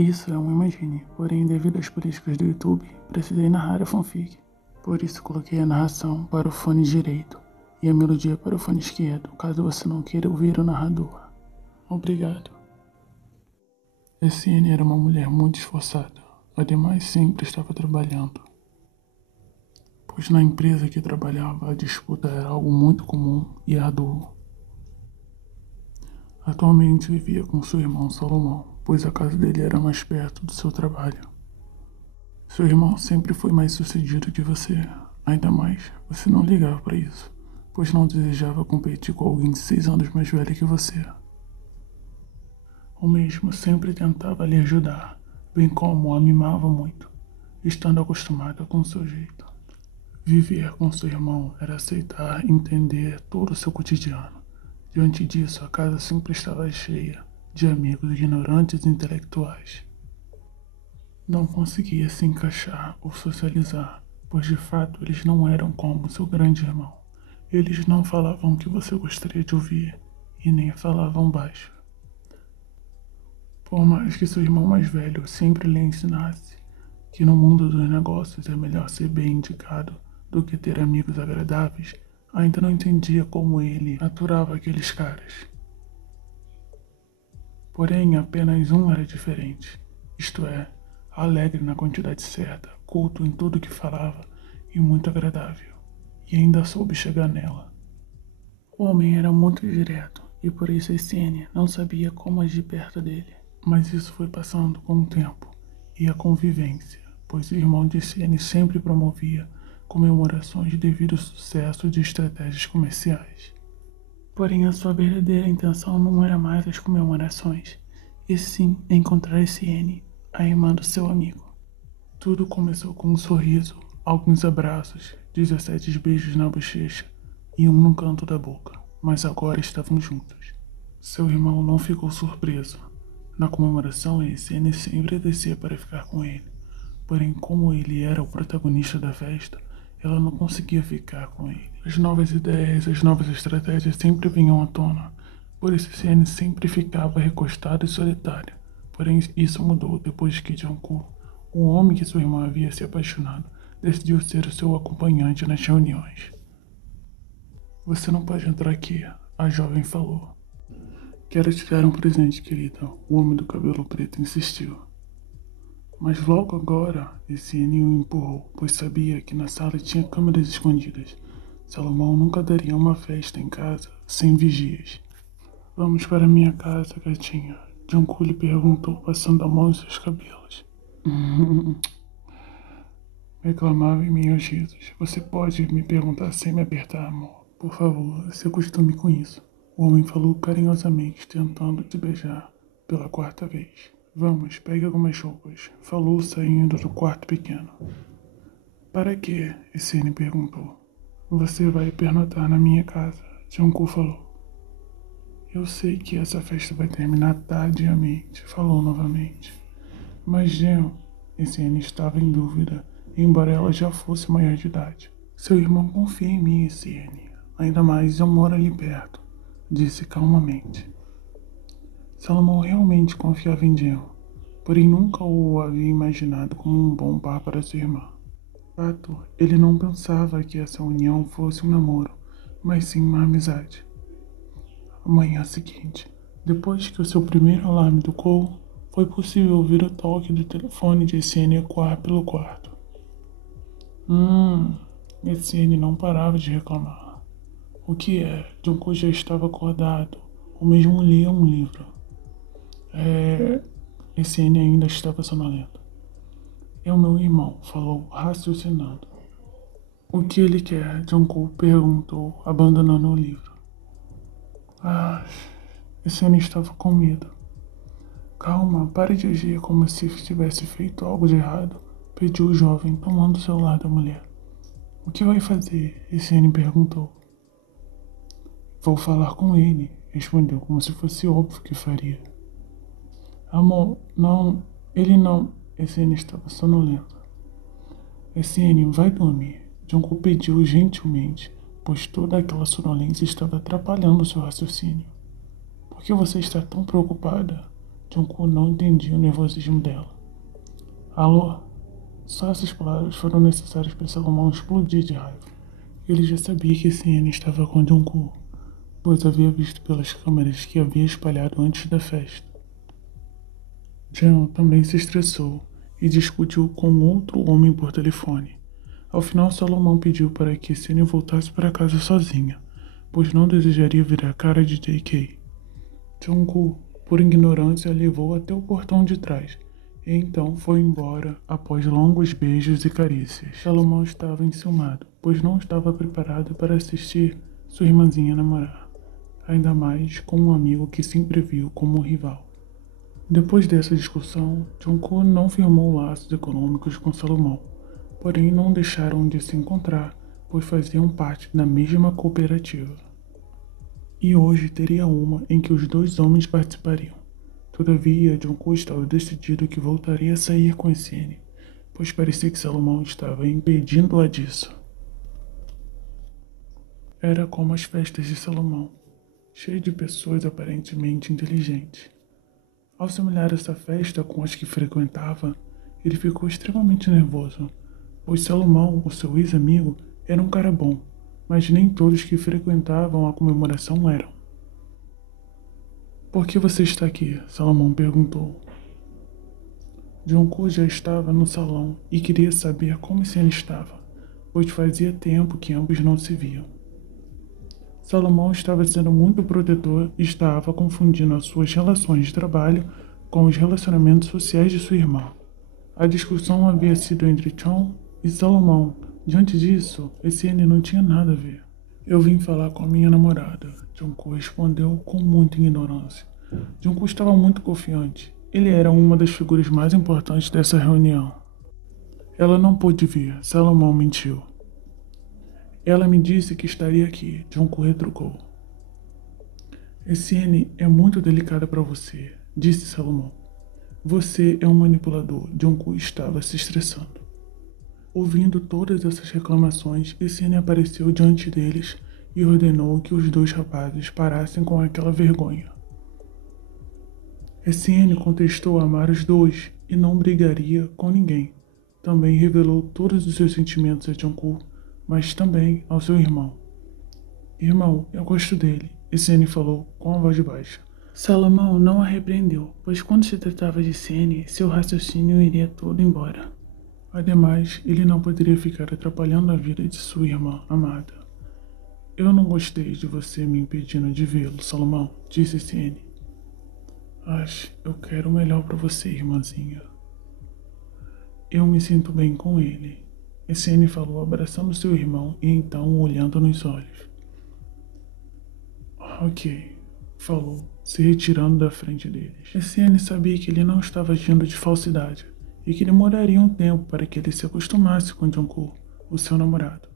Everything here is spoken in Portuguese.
Isso é um imagine, porém devido às políticas do YouTube, precisei narrar a fanfic. Por isso coloquei a narração para o fone direito e a melodia para o fone esquerdo, caso você não queira ouvir o narrador. Obrigado. Essene era uma mulher muito esforçada, ademais sempre estava trabalhando. Pois na empresa que trabalhava a disputa era algo muito comum e árduo. Atualmente vivia com seu irmão Salomão, pois a casa dele era mais perto do seu trabalho. Seu irmão sempre foi mais sucedido que você, ainda mais você não ligava para isso, pois não desejava competir com alguém 6 anos mais velho que você. O mesmo sempre tentava lhe ajudar, bem como a mimava muito, estando acostumada com seu jeito. Viver com seu irmão era aceitar e entender todo o seu cotidiano. Diante disso, a casa sempre estava cheia de amigos ignorantes e intelectuais. Não conseguia se encaixar ou socializar, pois de fato eles não eram como seu grande irmão. Eles não falavam o que você gostaria de ouvir e nem falavam baixo. Por mais que seu irmão mais velho sempre lhe ensinasse que no mundo dos negócios é melhor ser bem indicado do que ter amigos agradáveis, ainda não entendia como ele aturava aqueles caras. Porém, apenas um era diferente, isto é, alegre na quantidade certa, culto em tudo que falava e muito agradável, e ainda soube chegar nela. O homem era muito direto, e por isso Essene não sabia como agir perto dele. Mas isso foi passando com o tempo e a convivência, pois o irmão de Essene sempre promovia comemorações devido ao sucesso de estratégias comerciais. Porém, a sua verdadeira intenção não era mais as comemorações, e sim encontrar Essene, a irmã do seu amigo. Tudo começou com um sorriso, alguns abraços, 17 beijos na bochecha e um no canto da boca, mas agora estavam juntos. Seu irmão não ficou surpreso. Na comemoração, Essene sempre descia para ficar com ele, porém como ele era o protagonista da festa, ela não conseguia ficar com ele. As novas ideias, as novas estratégias sempre vinham à tona, por isso Essene sempre ficava recostado e solitário. Porém, isso mudou depois que Jungkook, o homem que sua irmã havia se apaixonado, decidiu ser o seu acompanhante nas reuniões. Você não pode entrar aqui, a jovem falou. Quero te dar um presente, querida, o homem do cabelo preto insistiu. Mas logo agora, Essene o empurrou, pois sabia que na sala tinha câmeras escondidas. Salomão nunca daria uma festa em casa sem vigias. Vamos para minha casa, gatinha. Jungkook lhe perguntou, passando a mão em seus cabelos. Reclamava em meus risos. Você pode me perguntar sem me apertar, amor? Por favor, se acostume com isso. O homem falou carinhosamente, tentando te beijar pela 4ª vez. Vamos, pegue algumas roupas, falou saindo do quarto pequeno. Para quê? Essene perguntou. Você vai pernotar na minha casa, Jungkook falou. Eu sei que essa festa vai terminar tardiamente, falou novamente. Mas Jean, Essene estava em dúvida, embora ela já fosse maior de idade. Seu irmão confia em mim, Essene. Ainda mais eu moro ali perto, disse calmamente. Salomão realmente confiava em Jean, porém nunca o havia imaginado como um bom par para sua irmã. De fato, ele não pensava que essa união fosse um namoro, mas sim uma amizade. Manhã seguinte, depois que o seu primeiro alarme tocou, foi possível ouvir o toque do telefone de Essene ecoar pelo quarto. Essene não parava de reclamar. O que é? Jungkook já estava acordado, ou mesmo lia um livro. Essene ainda estava sonolento. É o meu irmão, falou, raciocinando. O que ele quer? Jungkook perguntou, abandonando o livro. Essene estava com medo. Calma, pare de agir como se tivesse feito algo de errado, pediu o jovem, tomando o celular da mulher. O que vai fazer? Essene perguntou. Vou falar com ele, respondeu como se fosse óbvio que faria. Amor, não, ele não. Essene estava sonolento. Essene, vai dormir. Jungkook pediu gentilmente, pois toda aquela sonolência estava atrapalhando seu raciocínio. Por que você está tão preocupada? Jungkook não entendia o nervosismo dela. Alô? Só essas palavras foram necessárias para Salomão explodir de raiva. Ele já sabia que Siene estava com Jungkook, pois havia visto pelas câmeras que havia espalhado antes da festa. Jeon também se estressou e discutiu com outro homem por telefone. Ao final, Salomão pediu para que Siene voltasse para casa sozinha, pois não desejaria ver a cara de JK. Jungkook, por ignorância, levou até o portão de trás e então foi embora após longos beijos e carícias. Salomão estava enciumado, pois não estava preparado para assistir sua irmãzinha namorar, ainda mais com um amigo que sempre viu como um rival. Depois dessa discussão, Jungkook não firmou laços econômicos com Salomão, porém não deixaram de se encontrar, pois faziam parte da mesma cooperativa. E hoje teria uma em que os dois homens participariam. Todavia, Jungkook estava decidido que voltaria a sair com Siene, pois parecia que Salomão estava impedindo-a disso. Era como as festas de Salomão, cheio de pessoas aparentemente inteligentes. Ao semelhar essa festa com as que frequentava, ele ficou extremamente nervoso, pois Salomão, o seu ex-amigo, era um cara bom, mas nem todos que frequentavam a comemoração eram. Por que você está aqui? Salomão perguntou. Jungkook já estava no salão e queria saber como Siene estava, pois fazia tempo que ambos não se viam. Salomão estava sendo muito protetor e estava confundindo as suas relações de trabalho com os relacionamentos sociais de sua irmã. A discussão havia sido entre Chon e Salomão. Diante disso, Siene não tinha nada a ver. Eu vim falar com a minha namorada, Jungkook respondeu com muita ignorância. Jungkook estava muito confiante. Ele era uma das figuras mais importantes dessa reunião. Ela não pôde vir, Salomão mentiu. Ela me disse que estaria aqui, Jungkook retrucou. Siene é muito delicada para você, disse Salomão. Você é um manipulador, Jungkook estava se estressando. Ouvindo todas essas reclamações, Siene apareceu diante deles e ordenou que os dois rapazes parassem com aquela vergonha. Siene contestou amar os dois e não brigaria com ninguém. Também revelou todos os seus sentimentos a Jungkook, mas também ao seu irmão. Irmão, eu gosto dele, Siene falou com a voz baixa. Salomão não a repreendeu, pois quando se tratava de Siene, seu raciocínio iria todo embora. Ademais, ele não poderia ficar atrapalhando a vida de sua irmã amada. Eu não gostei de você me impedindo de vê-lo, Salomão, disse Siene. Eu quero o melhor para você, irmãzinha. Eu me sinto bem com ele, Siene falou, abraçando seu irmão e então o olhando nos olhos. Ok, falou, se retirando da frente deles. Siene sabia que ele não estava agindo de falsidade e que demoraria um tempo para que ele se acostumasse com Jungkook, o seu namorado.